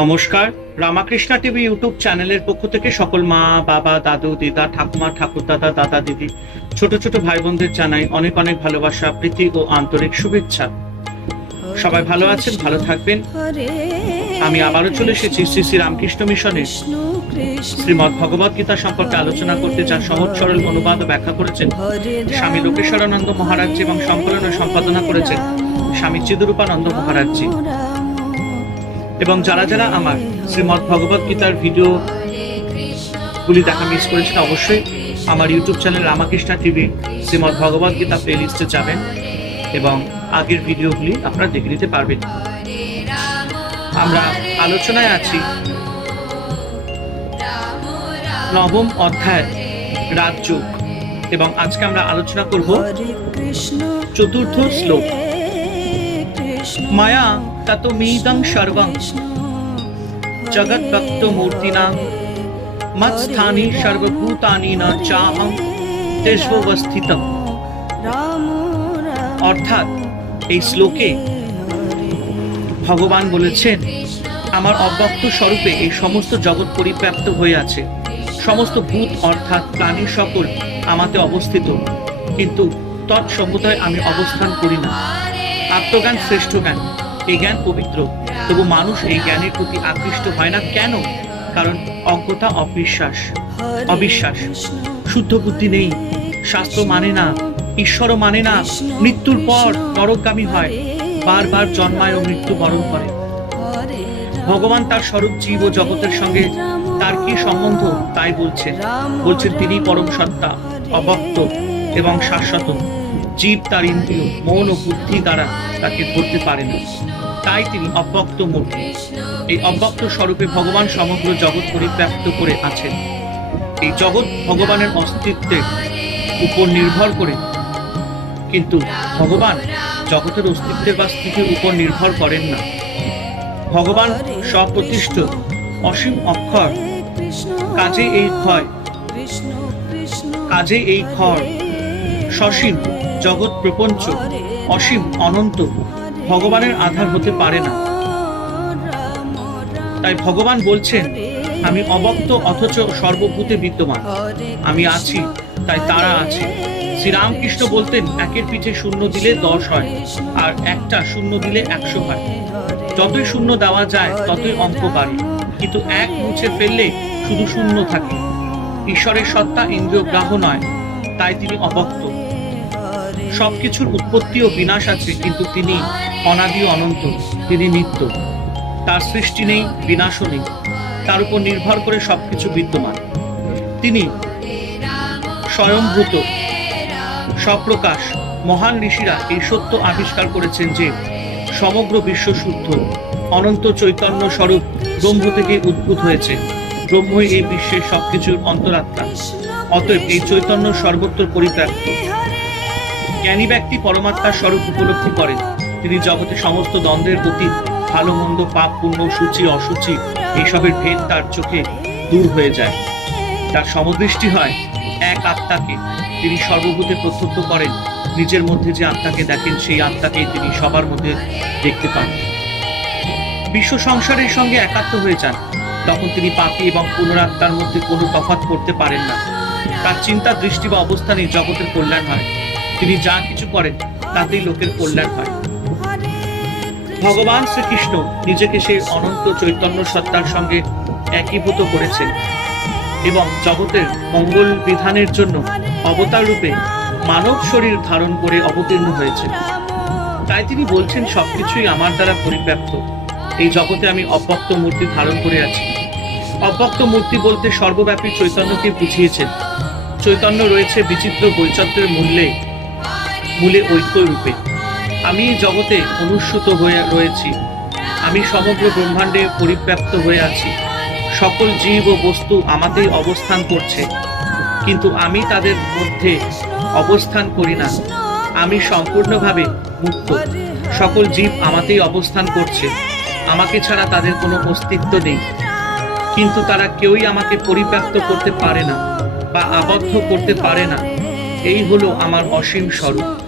নমস্কার। Ramakrishna TV YouTube চ্যানেলের পক্ষ থেকে সকল মা, বাবা, দাদু, দিদা, ঠাকুমা, ঠাকুরদাদা, দাদা দাদা দিদি ছোট ছোট ভাই বোনদের জানাই অনেক অনেক ভালোবাসা, প্রীতি ও আন্তরিক শুভেচ্ছা। সবাই ভালো আছেন, ভালো থাকবেন। আমি আবারও চলে এসেছি শ্রী শ্রী রামকৃষ্ণ মিশনের শ্রীমদ ভগবত গীতা সম্পর্কে আলোচনা করতে যা সহজ সরল অনুবাদ ব্যাখ্যা করেছেন স্বামী লোকেশ্বরানন্দ মহারাজজি এবং সম্পাদনা করেছেন স্বামী চিদরূপানন্দ মহারাজজি। এবং যারা যারা আমার শ্রীমদ ভগবত গীতার ভিডিও গুলি দেখা মিস করেছেন অবশ্যই আমার YouTube channel Ramakrishna TV Shrimad Bhagavad Gita play লিস্টে যাবেন এবং আগের ভিডিওগুলি আপনারা দেখে নিতে পারবেন। আমরা আলোচনায় আছি। নবম অধ্যায় রাজযোগ এবং আজকে আমরা আলোচনা করব চতুর্থ শ্লোক। মায়া ততমিদং সর্বং জগৎ ভক্ত মূর্তিনা মৎস্থানি সর্বভূতানি ন চাহং তেষ্বস্থিতম অর্থাৎ এই শ্লোকে ভগবান বলেছেন আমার অব্যক্ত স্বরূপে এই সমস্ত জগৎ পরিব্যাপ্ত হয়ে আছে। সমস্ত ভূত অর্থাৎ প্রাণী সকল আমাতে অবস্থিত। কিন্তু তৎসম্বতায় আমি অবস্থান করি না। আত্মজ্ঞান শ্রেষ্ঠ জ্ঞান এই জ্ঞান পবিত্র। তবু মানুষ এই জ্ঞানের প্রতি আকৃষ্ট হয় না কেন? কারণ অজ্ঞতা অবিশ্বাস। অবিশ্বাস। শুদ্ধ বুদ্ধি নেই। শাস্ত্র মানে না। ঈশ্বরও মানে না। মৃত্যুর পর নরকগামী হয়। বারবার জন্মায় ও মৃত্যু বরণ করে। ভগবান তার স্বরূপ জীব ও জগতের সঙ্গে তার কি সম্বন্ধ? তাই বলছেন। বলছেন তিনি পরম সত্তা অবক্ত এবং শাশ্বত। জীব তার ইন্দ্রিয়, মন ও বুদ্ধি দ্বারা তাকে ধরতে পারে না। তাই তিনি অব্যক্ত মূর্তি। এই অব্যক্ত স্বরূপে ভগবান সমগ্র জগৎ পরিব্যাপ্ত করে আছেন। এই জগৎ ভগবানের অস্তিত্বের উপর নির্ভর করে। কিন্তু ভগবান জগতের অস্তিত্বের বা স্থিতির উপর নির্ভর করেন না। ভগবান স্বপ্রতিষ্ঠ অসীম অক্ষর। কাজে এই ক্ষয়, কাজে এই ক্ষর। সসীম জগৎ প্রপঞ্চ অসীম অনন্ত। ভগবানের আধার হতে পারে না। তাই ভগবান বলছেন, আমি অবক্ত অথচ সর্বভূতে বিদ্যমান। আমি আছি, তাই তারা আছে। শ্রীরামকৃষ্ণ বলতেন, একের পিঠে শূন্য দিলে দশ হয়, আর একটা শূন্য দিলে একশো হয়। যতই শূন্য দেওয়া যায়, ততই অঙ্ক বাড়ে। কিন্তু এক মুছে ফেললে শুধু শূন্য থাকে। ঈশ্বরের সত্তা ইন্দ্রিয় গ্রাহ নয়, তাই তিনি অবক্ত সবকিছুর উৎপত্তি ও বিনাশ আছে, কিন্তু তিনি অনাদি অনন্ত, তিনি নিত্য। তার সৃষ্টি নেই, বিনাশও নেই, তার উপর নির্ভর করে সবকিছু বিদ্যমান। তিনি স্বয়ংভূত, স্বপ্রকাশ, মহান ঋষিরা এই সত্য আবিষ্কার করেছেন যে সমগ্র বিশ্ব শুদ্ধ, অনন্ত চৈতন্য স্বরূপ ব্রহ্ম থেকে উদ্ভূত হয়েছে। ব্রহ্মই এই বিশ্বের সবকিছুর অন্তরাত্মা। অতএব এই চৈতন্য সর্বত্র পরিব্যাপ্ত জ্ঞানী ব্যক্তি পরমাত্মার স্বরূপ উপলব্ধি করেন। তিনি জগতে সমস্ত দ্বন্দ্বের অতীত ভালো, মন্দ, পাপ, পুণ্য, সূচি, অসুচি এইসবের ভেদ তার চোখে দূর হয়ে যায়। তার সমদৃষ্টি হয় এক আত্মাকে। তিনি সর্বভূতে প্রত্যক্ষ করেন। নিজের মধ্যে যে আত্মাকে দেখেন, সেই আত্মাকে তিনি সবার মধ্যে দেখতে পান। বিশ্ব সংসারের সঙ্গে একাত্ম হয়ে যান। তখন তিনি পাপি এবং পুনরাত্মার মধ্যে কোনো তফাত করতে পারেন না। তার চিন্তা, দৃষ্টি বা অবস্থানে জগতের কল্যাণ হয়। তিনি যা কিছু করেন, তাতেই লোকের কল্যাণ হয়। ভগবান শ্রীকৃষ্ণ নিজেকে সেই অনন্ত চৈতন্য সত্তার সঙ্গে একীভূত করেছেন এবং জগতের মঙ্গল বিধানের জন্য অবতার রূপে মানব শরীর ধারণ করে অবতীর্ণ হয়েছেন। তাই তিনি বলছেন, সবকিছুই আমার দ্বারা পরিব্যাপ্ত। এই জগতে আমি অব্যক্ত মূর্তি ধারণ করে আছি। অব্যক্ত মূর্তি বলতে সর্বব্যাপী চৈতন্যকে বুঝিয়েছেন। চৈতন্য রয়েছে বিচিত্র বৈচিত্র্যের মূল্যে মূলে ঐক্য রূপে আমি জগতে অনুস্যুত হয়ে রয়েছি। আমি সমগ্র ব্রহ্মাণ্ডে পরিব্যাপ্ত হয়ে আছি। সকল জীব ও বস্তু আমাতেই অবস্থান করছে। কিন্তু আমি তাদের মধ্যে অবস্থান করি না। আমি সম্পূর্ণভাবে মুক্ত। সকল জীব আমাতেই অবস্থান করছে। আমাকে ছাড়া তাদের কোনো অস্তিত্ব নেই। কিন্তু তারা কেউই আমাকে পরিব্যাপ্ত করতে পারে না বা আবদ্ধ করতে পারে না। এই হলো আমার অসীম স্বরূপ।